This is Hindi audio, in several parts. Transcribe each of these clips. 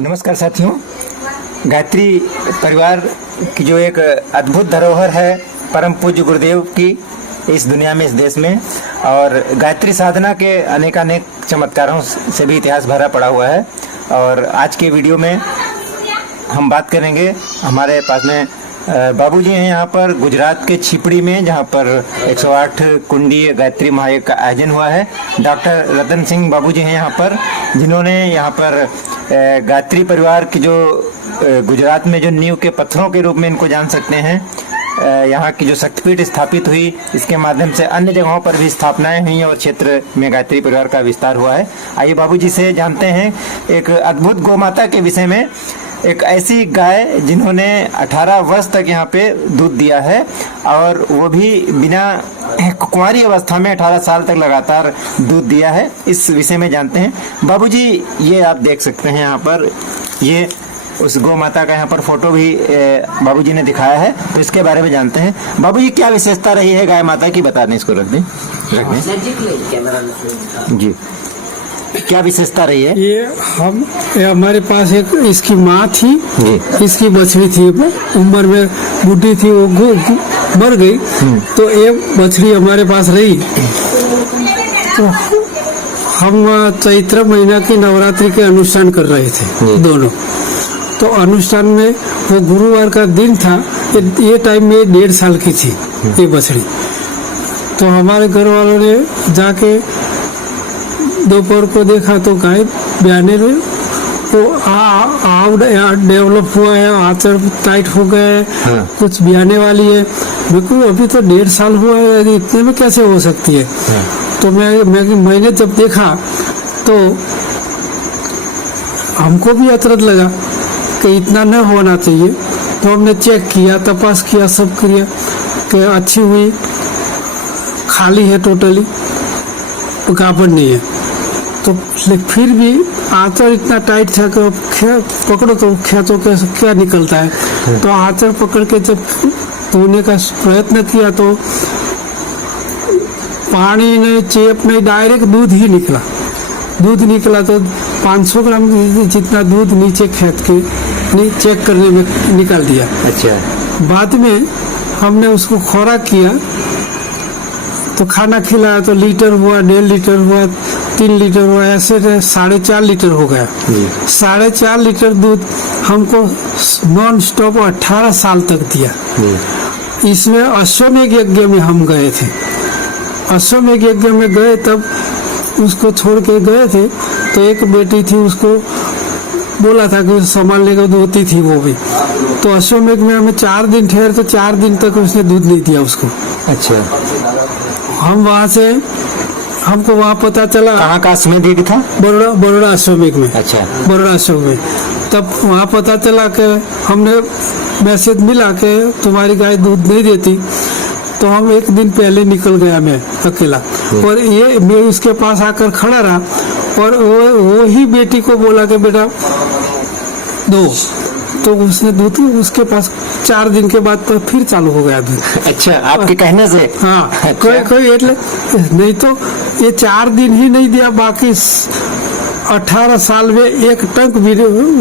नमस्कार साथियों, गायत्री परिवार की जो एक अद्भुत धरोहर है परम पूज्य गुरुदेव की इस दुनिया में, इस देश में, और गायत्री साधना के अनेकानेक चमत्कारों से भी इतिहास भरा पड़ा हुआ है। और आज के वीडियो में हम बात करेंगे, हमारे पास में बाबूजी हैं यहाँ पर गुजरात के छिपड़ी में, जहाँ पर 108 कुंडीय गायत्री महायज्ञ का आयोजन हुआ है। डॉक्टर रतन सिंह बाबूजी हैं यहाँ पर, जिन्होंने यहाँ पर गायत्री परिवार की जो गुजरात में जो नींव के पत्थरों के रूप में इनको जान सकते हैं, यहाँ की जो शक्तिपीठ स्थापित हुई, इसके माध्यम से अन्य जगहों पर भी स्थापनाएं हुई और क्षेत्र में गायत्री परिवार का विस्तार हुआ है। आइए बाबूजी से जानते हैं एक अद्भुत गौ माता के विषय में, एक ऐसी गाय जिन्होंने 18 वर्ष तक यहाँ पे दूध दिया है और वो भी बिना कुंवारी अवस्था में 18 साल तक लगातार दूध दिया है। इस विषय में जानते हैं। बाबूजी, ये आप देख सकते हैं यहाँ पर, ये उस गौ माता का यहाँ पर फोटो भी बाबूजी ने दिखाया है, तो इसके बारे में जानते हैं। बाबूजी, क्या विशेषता रही है गाय माता की, बता दें, इसको रख दें जी। क्या विशेषता रही है? ये हमारे पास एक इसकी माँ थी, इसकी बछड़ी थी, उम्र में बूढ़ी थी, वो मर गई, तो ये बछड़ी हमारे पास रही। तो हम चैत्र महीना की नवरात्रि के अनुष्ठान कर रहे थे दोनों। तो अनुष्ठान में वो गुरुवार का दिन था, ये टाइम में 1.5 साल की थी ये बछड़ी। तो हमारे घर वालों ने जाके दोपहर को देखा तो गाय ब्याने में तो डेवलप हुआ है, आचर टाइट हो गया है, कुछ ब्याने वाली है। मेरे को अभी तो 1.5 साल हुआ है, इतने में कैसे हो सकती है? तो मैंने जब देखा तो हमको भी अचरज लगा कि इतना न होना चाहिए। तो हमने चेक किया, तपास किया, सब किया कि अच्छी हुई, खाली है, टोटली कापड़ नहीं है। तो फिर भी आंचल इतना टाइट था कि पकड़ो तो खींचो कैसे क्या निकलता है। तो आंचल पकड़ के जब धोने का प्रयत्न किया तो पानी ने चेप नहीं, डायरेक्ट दूध ही निकला। दूध निकला तो 500 ग्राम जितना दूध नीचे खेत के चेक करने में निकाल दिया। अच्छा। बाद में हमने उसको खुराक किया तो खाना खिलाया तो लीटर हुआ, 1.5 लीटर हुआ, 3 लीटर हुआ, ऐसे 4.5 लीटर हो गया। 4.5 लीटर दूध हमको नॉन स्टॉप 18 साल तक दिया। इसमें अश्वमेघ यज्ञ में हम गए थे। अश्वमेघ यज्ञ में गए तब उसको छोड़ के गए थे, तो एक बेटी थी, उसको बोला था कि संभालने को होती थी वो भी। तो अश्वमेघ में हमें 4 दिन ठहरे तो 4 दिन तक उसने दूध नहीं दिया उसको। अच्छा। हम वहाँ से, हमको वहाँ पता चला। कहाँ का अश्वमेघ था? बरोड़ा अश्वमेघ में। अच्छा। बरोड़ा अश्वमेघ। तब वहाँ पता चला कि हमने मैसेज मिला कि तुम्हारी गाय दूध नहीं देती। तो हम 1 दिन पहले निकल गया, मैं अकेला, और ये मैं उसके पास आकर खड़ा रहा और वो ही बेटी को बोला कि बेटा दो, तो उसने दूध उसके पास 4 दिन के बाद तो फिर चालू हो गया दूध। अच्छा, आपके कहने से? हाँ। अच्छा। कोई नहीं तो ये 4 दिन ही नहीं दिया, बाकी 18 साल में 1 टंक भी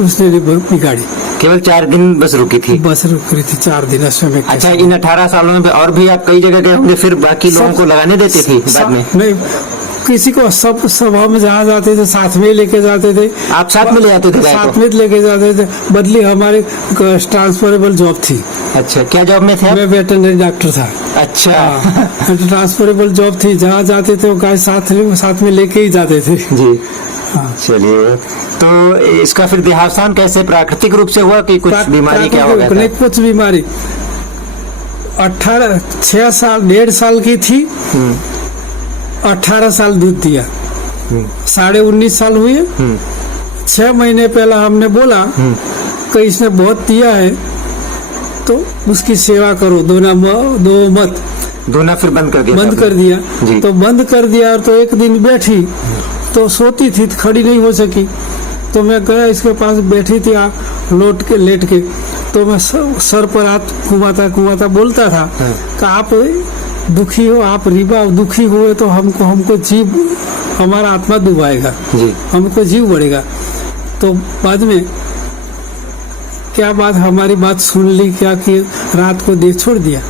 उसने बिगाड़ी। केवल 4 दिन बस रुकी थी? बस रुकी थी 4 दिन अश्वमेघ। अच्छा, इन 18 सालों में और भी आप कई जगह गए होंगे, फिर बाकी लोगों को लगाने देती थी बाद में? नहीं, किसी को सब सभा में जहाँ जाते थे साथ में लेके जाते थे। आप साथ में ले जाते थे? साथ में लेके जाते थे। बदली हमारी ट्रांसफरेबल जॉब थी। अच्छा, क्या जॉब में थे? मैं वेटरनरी डॉक्टर था। अच्छा। ट्रांसफरेबल जॉब थी, जहाँ जाते थे वो गाय साथ में लेके ही जाते थे जी। हाँ। चलिए, तो इसका फिर देहावसान कैसे, प्राकृतिक रूप से हुआ कि कुछ बीमारी क्या हो गया था? कुछ बीमारी। 6 साल 1.5 साल की थी, 18 साल दूध दिया, 19.5 साल हुए। 6 महीने पहला हमने बोला कि इसने बहुत दिया है तो उसकी सेवा करो, दो मत। दोना फिर बंद कर दिया। तो बंद कर दिया, तो एक दिन बैठी तो सोती थी, खड़ी नहीं हो सकी। तो मैं गया इसके पास, बैठी थी लेट के। तो मैं सर पर हाथ घुमाता बोलता था कि आप दुखी हो, आप रिबा दुखी हुए तो हमको जीव, हमारा आत्मा डुबाएगा, हमको जीव बढ़ेगा। तो बाद में क्या बात, हमारी बात सुन ली, क्या कि रात को दे छोड़ दिया।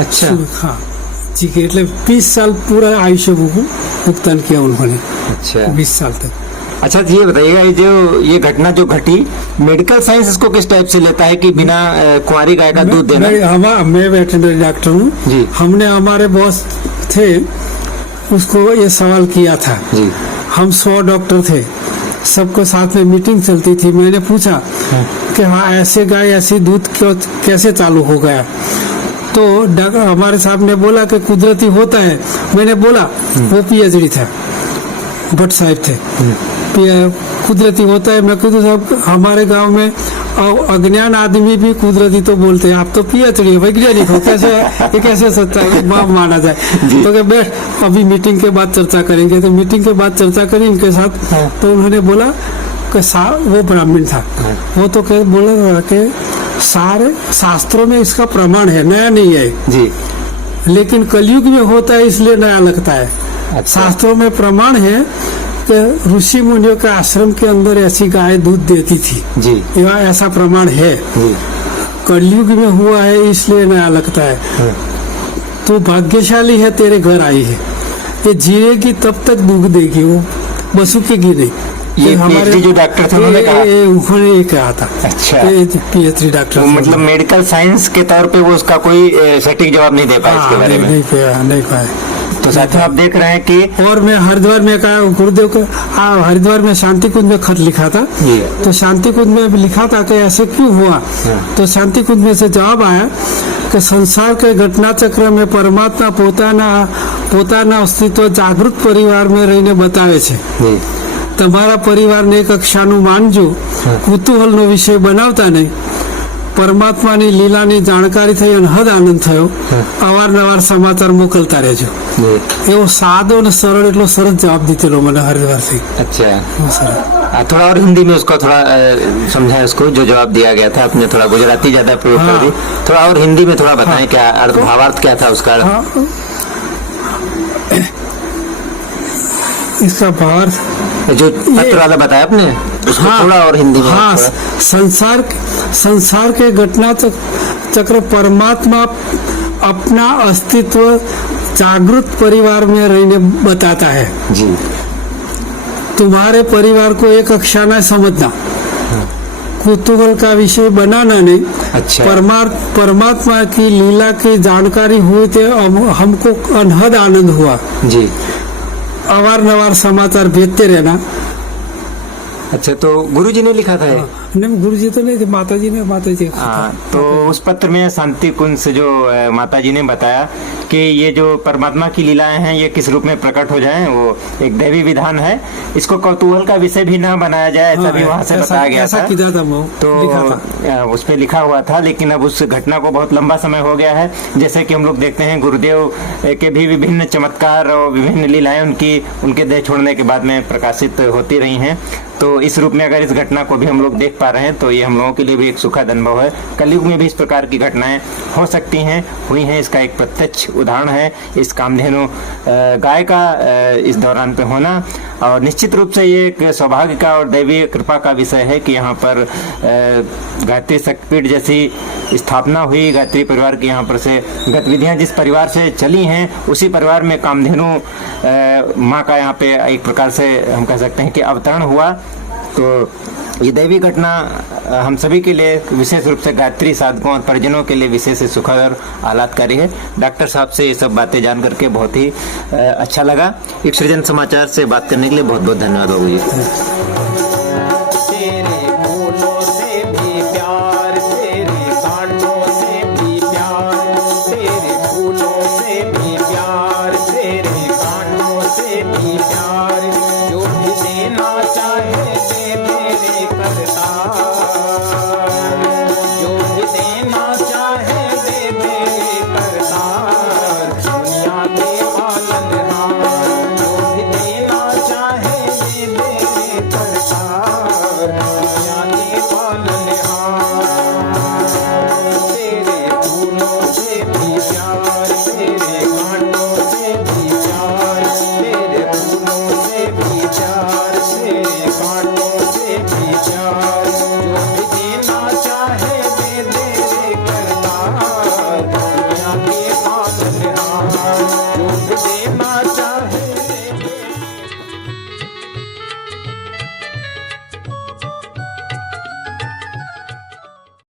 अच्छा हाँ जी के એટલે 20 साल पूरा आयुष्य भुगतान किया उन्होंने, अच्छा 20 साल तक। अच्छा ये बताइएगा, ये घटना जो घटी, मेडिकल साइंस इसको किस टाइप से लेता है कि बिना कुंवारी गाय का दूध देना? मैं वेटरनरी डॉक्टर हूँ जी। हमने हमारे बॉस थे उसको ये सवाल किया था जी। हम 100 डॉक्टर थे, सबको साथ में मीटिंग चलती थी। मैंने पूछा कि हाँ ऐसे गाय ऐसी दूध क्यों कैसे चालू हो गया, तो डॉक्टर हमारे साहब ने बोला कि कुदरती होता है। मैंने बोला वो पीएचडी था, भट्ट साहब थे, कुदरती होता है। मैं कहूँ साहब हमारे गांव में अज्ञान आदमी भी कुदरती तो बोलते हैं, आप तो पीएचडी वैज्ञानिक हो, कैसे ये कैसे सच्चा माना जाए? तो क्या बैठ अभी मीटिंग के बाद चर्चा करेंगे। तो मीटिंग के बाद चर्चा करी इनके साथ, तो उन्होंने बोला कि वो ब्राह्मण था, वो तो कह बोला कि सारे शास्त्रों में इसका प्रमाण है, नया नहीं है जी, लेकिन कलयुग में होता है इसलिए नया लगता है। अच्छा। शास्त्रों में प्रमाण है कि ऋषि मुनियों के आश्रम के अंदर ऐसी गाय दूध देती थी जी, यहाँ ऐसा प्रमाण है। जी। कलयुग में हुआ है इसलिए नया लगता है। तो भाग्यशाली है तेरे घर आई है, ये जिएगी तब तक दूध देगी, वो बसुकेगी नहीं। ये हमारे जो डॉक्टर थे उन्होंने कहा, उन्होंने ये कहा था। अच्छा, पीएचडी डॉक्टर, तो मतलब मेडिकल साइंस के तौर पे वो उसका कोई सटीक जवाब नहीं दे पाया इसके बारे में। नहीं पाया। तो साथियों आप देख रहे हैं कि, और मैं हरिद्वार में कहा गुरुदेव को, हरिद्वार में शांति कुंज में खत लिखा था, तो शांति कुंज में भी लिखा था कि ऐसे क्यों हुआ। तो शांति कुंज में से जवाब आया कि संसार के घटना चक्र में परमात्मा પોતાના અસ્તિત્વ જાગૃત પરિવારમાં રહીને બતાવે છે। તમારા પરિવારને એક કક્ષાનું માનજો, કુતૂહલનો વિષય બનાવતા નહીં। પરમાત્માની લીલાની જાણકારી થઈ અને હદ આનંદ થયો। અવારનવાર સમાચાર મોકલતા રહેજો। એવો સાદો અને સરળ એટલો સરસ જવાબ દીધેલો મને હરિદ્વારથી। अच्छा, थोड़ा और हिंदी में उसको थोड़ा समझाएं, उसको जो जवाब दिया गया था। आपने थोड़ा गुजराती ज्यादा प्रयोग कर दी, थोड़ा और हिंदी में थोड़ा बताएं क्या अर्थ, भावार्थ क्या था उसका? इसका भावार्थ जो पत्र वाला बताया आपने उसको थोड़ा और हिंदी में। हाँ, संसार के घटना चक्र परमात्मा अपना अस्तित्व जागृत परिवार में रहने बताता है जी। तुम्हारे परिवार को एक कक्षा न समझना, कुतूहल का विषय बनाना नहीं। अच्छा। परमात्मा की लीला की जानकारी हुई थे, हमको अनहद आनंद हुआ जी। अवारनवार समाचार भेजते रहना। अच्छा, तो गुरुजी ने लिखा था ये? नहीं, गुरुजी तो नहीं थे, माताजी ने हाँ, तो उस पत्र में शांति कुंज से जो माताजी ने बताया कि ये जो परमात्मा की लीलाएं हैं ये किस रूप में प्रकट हो जाएं, वो एक दैवी विधान है, इसको कौतूहल का विषय भी न बनाया जाए, ऐसा भी वहाँ से बताया गया था। तो उस पे लिखा हुआ था, लेकिन अब उस घटना को बहुत लंबा समय हो गया है। जैसे कि हम लोग देखते हैं गुरुदेव के भी विभिन्न चमत्कार और विभिन्न लीलाएं उनके देह छोड़ने के बाद में प्रकाशित होती रही हैं। तो इस रूप में अगर इस घटना को भी हम लोग देख पा रहे हैं तो ये हम लोगों के लिए भी एक सुखद अनुभव है। कलयुग में भी इस प्रकार की घटनाएं हो सकती हैं, हुई हैं, इसका एक प्रत्यक्ष उदाहरण है इस कामधेनु गाय का इस दौरान पे होना। और निश्चित रूप से ये एक सौभाग्य का और दैवीय कृपा का विषय है कि यहाँ पर गायत्री शक्तिपीठ जैसी स्थापना हुई। गायत्री परिवार की यहाँ पर से गतिविधियाँ जिस परिवार से चली हैं उसी परिवार में कामधेनु माँ का यहाँ पे एक प्रकार से हम कह सकते हैं कि अवतरण हुआ। तो ये दैवी घटना हम सभी के लिए, विशेष रूप से गायत्री साधकों और परिजनों के लिए विशेष सुखद और आह्लादकारी है। डॉक्टर साहब से ये सब बातें जान करके बहुत ही अच्छा लगा। एक सृजन समाचार से बात करने के लिए बहुत बहुत धन्यवाद होगी।